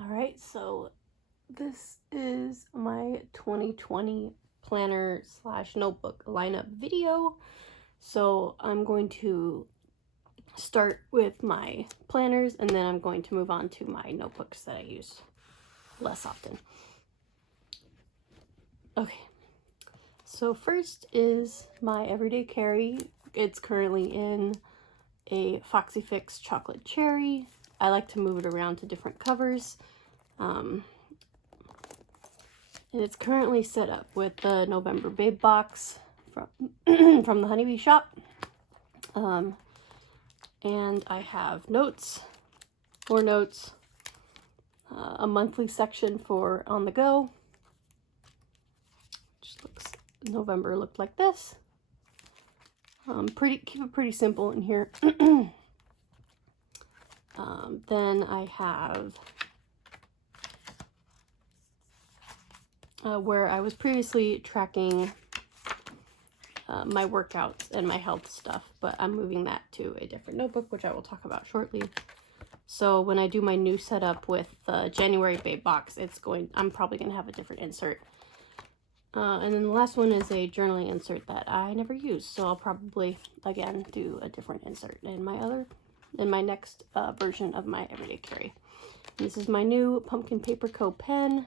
Alright, so this is my 2020 planner slash notebook lineup video. So I'm going to start with my planners and then I'm going to move on to my notebooks that I use less often. Okay, so first is my everyday carry. It's currently in a Foxy Fix chocolate cherry. I like to move it around to different covers. And it's currently set up with the November Babe box from, from the Honeybee shop. And I have notes, more notes, a monthly section for on the go. Just looks, November looked like this. Keep it pretty simple in here. Then I have where I was previously tracking my workouts and my health stuff, but I'm moving that to a different notebook, which I will talk about shortly. So when I do my new setup with the January Babe box, I'm probably going to have a different insert. And then the last one is a journaling insert that I never use, so I'll probably, again, do a different insert in my next version of my everyday carry. And this is my new Pumpkin Paper Co. pen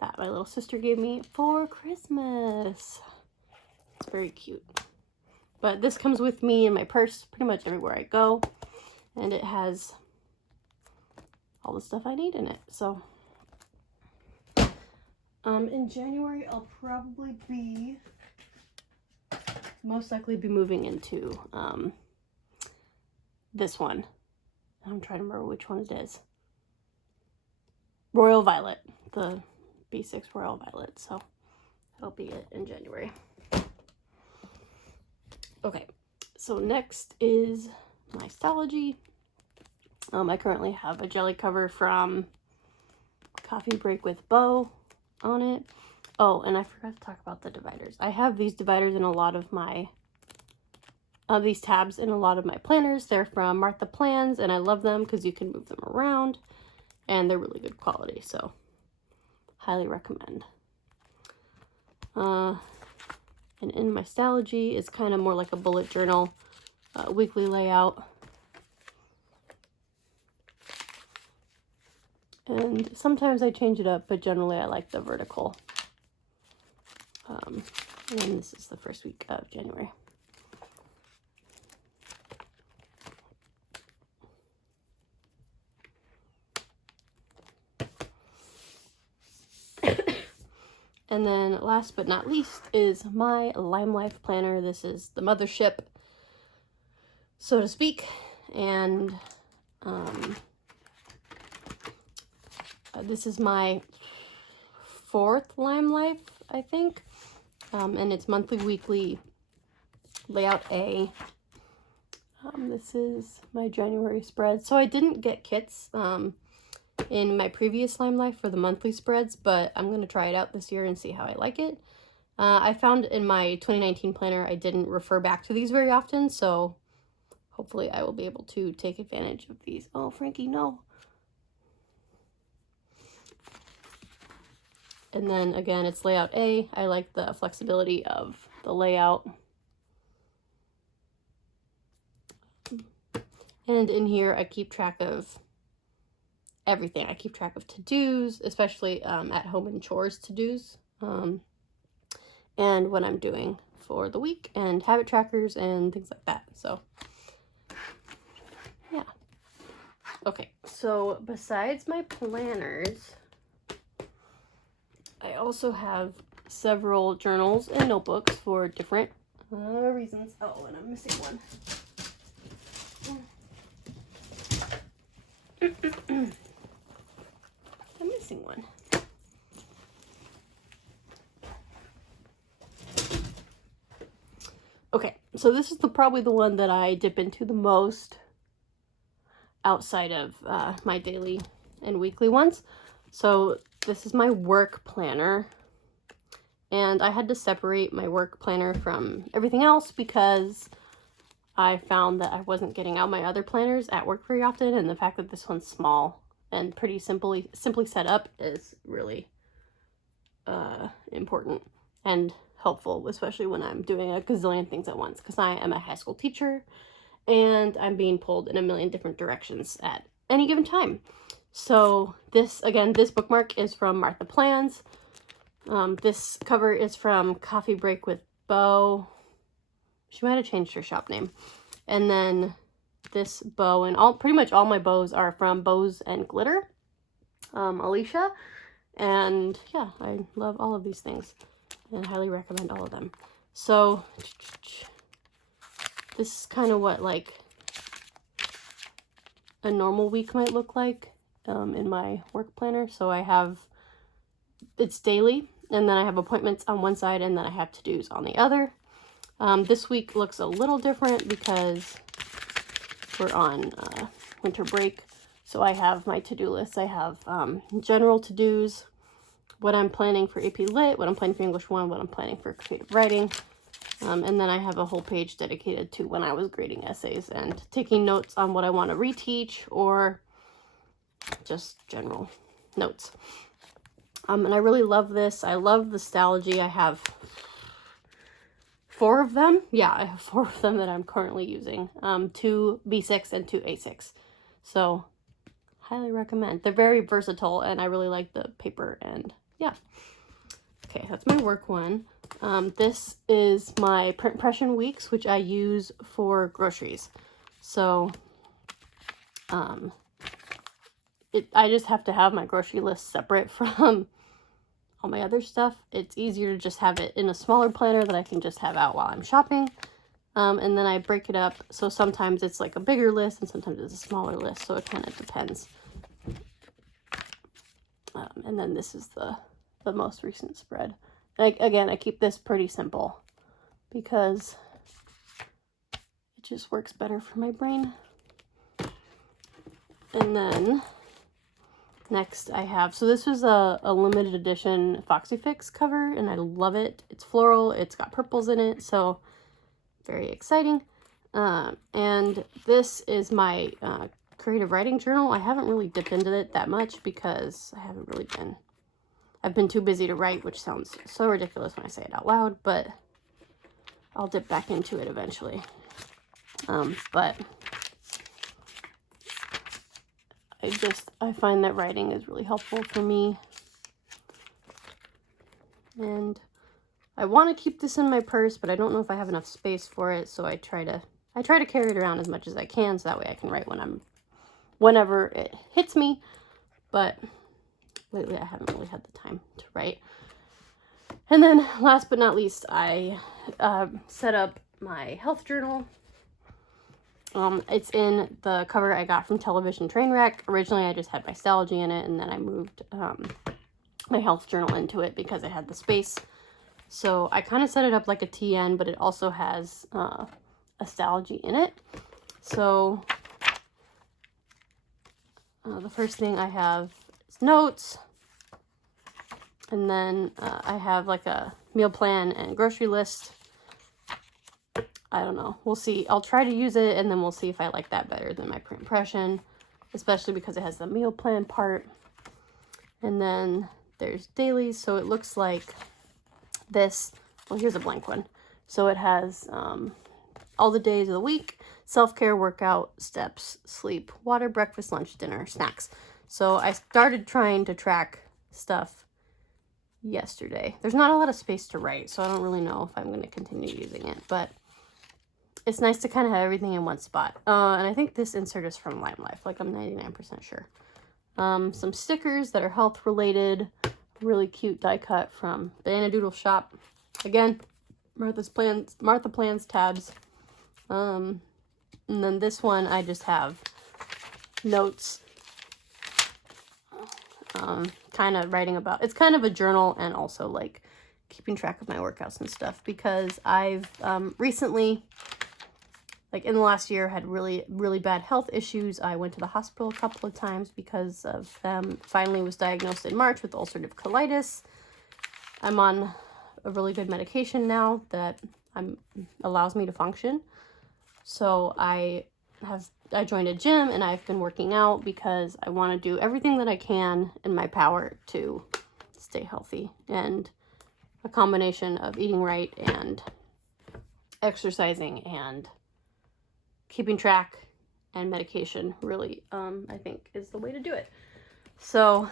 that my little sister gave me for Christmas. It's very cute. But this comes with me in my purse pretty much everywhere I go, and it has all the stuff I need in it. So in January I'll probably most likely be moving into this one. I'm trying to remember which one it is. Royal Violet, the B6 Royal Violet. So that'll be it in January. Okay, so next is my Stalogy. I currently have a jelly cover from Coffee Break with Bo on it. Oh, and I forgot to talk about the dividers. I have these dividers in a lot of my, these tabs in a lot of my planners. They're from Martha Plans, and I love them because you can move them around, and they're really good quality, so highly recommend. And in my Stalogy, it's kind of more like a bullet journal weekly layout. And sometimes I change it up, but generally I like the vertical. And this is the first week of January. And then last but not least is my Lime Life planner. This is the mothership, so to speak. And this is my 4th Lime Life, I think. And it's monthly, weekly, layout A. This is my January spread. So I didn't get kits in my previous Lime Life for the monthly spreads, but I'm going to try it out this year and see how I like it. I found in my 2019 planner I didn't refer back to these very often, so hopefully I will be able to take advantage of these. Oh, Frankie, no. And then again, it's layout A. I like the flexibility of the layout. And in here, I keep track of everything. I keep track of to-dos, especially at home and chores to-dos, and what I'm doing for the week, and habit trackers and things like that. So yeah. Okay, so besides my planners, I also have several journals and notebooks for different reasons. Oh, and I'm missing one. I'm missing one. Okay, so this is probably the one that I dip into the most outside of my daily and weekly ones. So this is my work planner, and I had to separate my work planner from everything else because I found that I wasn't getting out my other planners at work very often, and the fact that this one's small and pretty simply set up is really important and helpful, especially when I'm doing a gazillion things at once, because I am a high school teacher and I'm being pulled in a million different directions at any given time. So this, again, this bookmark is from Martha Plans. This cover is from Coffee Break with Bo. She might have changed her shop name. And then this bow, and pretty much all my bows are from Bows and Glitter, Alicia. And yeah, I love all of these things and highly recommend all of them. So this is kind of what like a normal week might look like in my work planner. So I have, it's daily, and then I have appointments on one side, and then I have to-dos on the other. This week looks a little different because we're on winter break. So I have my to-do list. I have general to-dos, what I'm planning for AP Lit, what I'm planning for English 1, what I'm planning for creative writing. And then I have a whole page dedicated to when I was grading essays and taking notes on what I want to reteach or just general notes. And I really love this. I love the Stalogy. I have 4 of them. Yeah, I have 4 of them that I'm currently using. 2 B6 and 2 A6. So, highly recommend. They're very versatile, and I really like the paper, and yeah. Okay, that's my work one. This is my print impression weeks, which I use for groceries. So, I just have to have my grocery list separate from all my other stuff. It's easier to just have it in a smaller planner that I can just have out while I'm shopping. And then I break it up. So sometimes it's like a bigger list and sometimes it's a smaller list. So it kind of depends. And then this is the most recent spread. Again, I keep this pretty simple because it just works better for my brain. And then next I have, so this was a limited edition Foxy Fix cover, and I love it. It's floral, it's got purples in it, so very exciting. And this is my creative writing journal. I haven't really dipped into it that much because I've been too busy to write, which sounds so ridiculous when I say it out loud, but I'll dip back into it eventually. But I find that writing is really helpful for me. And I want to keep this in my purse, but I don't know if I have enough space for it, so I try to carry it around as much as I can, so that way I can write whenever it hits me. But lately I haven't really had the time to write. And then last but not least, I set up my health journal. It's in the cover I got from Television Trainwreck. Originally, I just had my Stalogy in it, and then I moved my health journal into it because I had the space. So I kind of set it up like a TN, but it also has a Stalogy in it. So the first thing I have is notes, and then I have like a meal plan and grocery list. I don't know. We'll see. I'll try to use it, and then we'll see if I like that better than my print impression, especially because it has the meal plan part. And then there's dailies, so it looks like this. Well, here's a blank one. So it has all the days of the week, self-care, workout, steps, sleep, water, breakfast, lunch, dinner, snacks. So I started trying to track stuff yesterday. There's not a lot of space to write, so I don't really know if I'm going to continue using it, but it's nice to kind of have everything in one spot. And I think this insert is from Lime Life, like I'm 99% sure. Some stickers that are health related, really cute die cut from Banana Doodle Shop. Again, Martha Plans tabs. And then this one I just have notes, kind of writing about, it's kind of a journal and also like keeping track of my workouts and stuff, because I've recently, like in the last year, had really, really bad health issues. I went to the hospital a couple of times because of them. Finally was diagnosed in March with ulcerative colitis. I'm on a really good medication now that allows me to function. So I I joined a gym and I've been working out because I want to do everything that I can in my power to stay healthy. And a combination of eating right and exercising and keeping track and medication really, I think, is the way to do it. So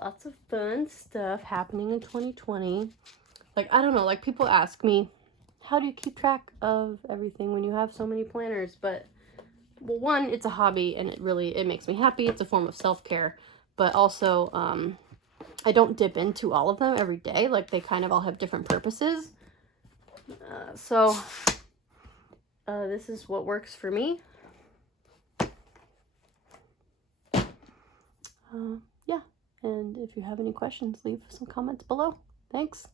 lots of fun stuff happening in 2020. Like, I don't know, like people ask me, how do you keep track of everything when you have so many planners? But, well, one, it's a hobby and it makes me happy. It's a form of self-care. But also, I don't dip into all of them every day. Like, they kind of all have different purposes. So this is what works for me. Yeah. And if you have any questions, leave some comments below. Thanks.